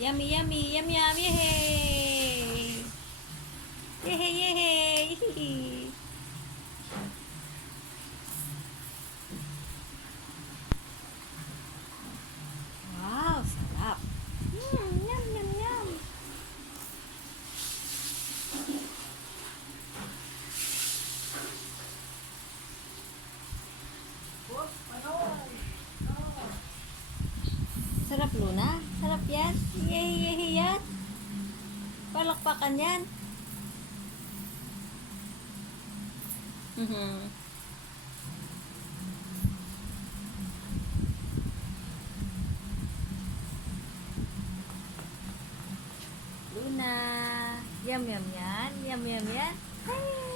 Yummy, yummy, yum, yum, yehey! Yehey, yehey! Hihi. Wow, sarap! Yum, yum, yum! Sarap, Luna? Sarap yan? Yehey, yehey yan? Palakpakan yan? Luna! Yum, yum yan? Yum, yum yan? Hey!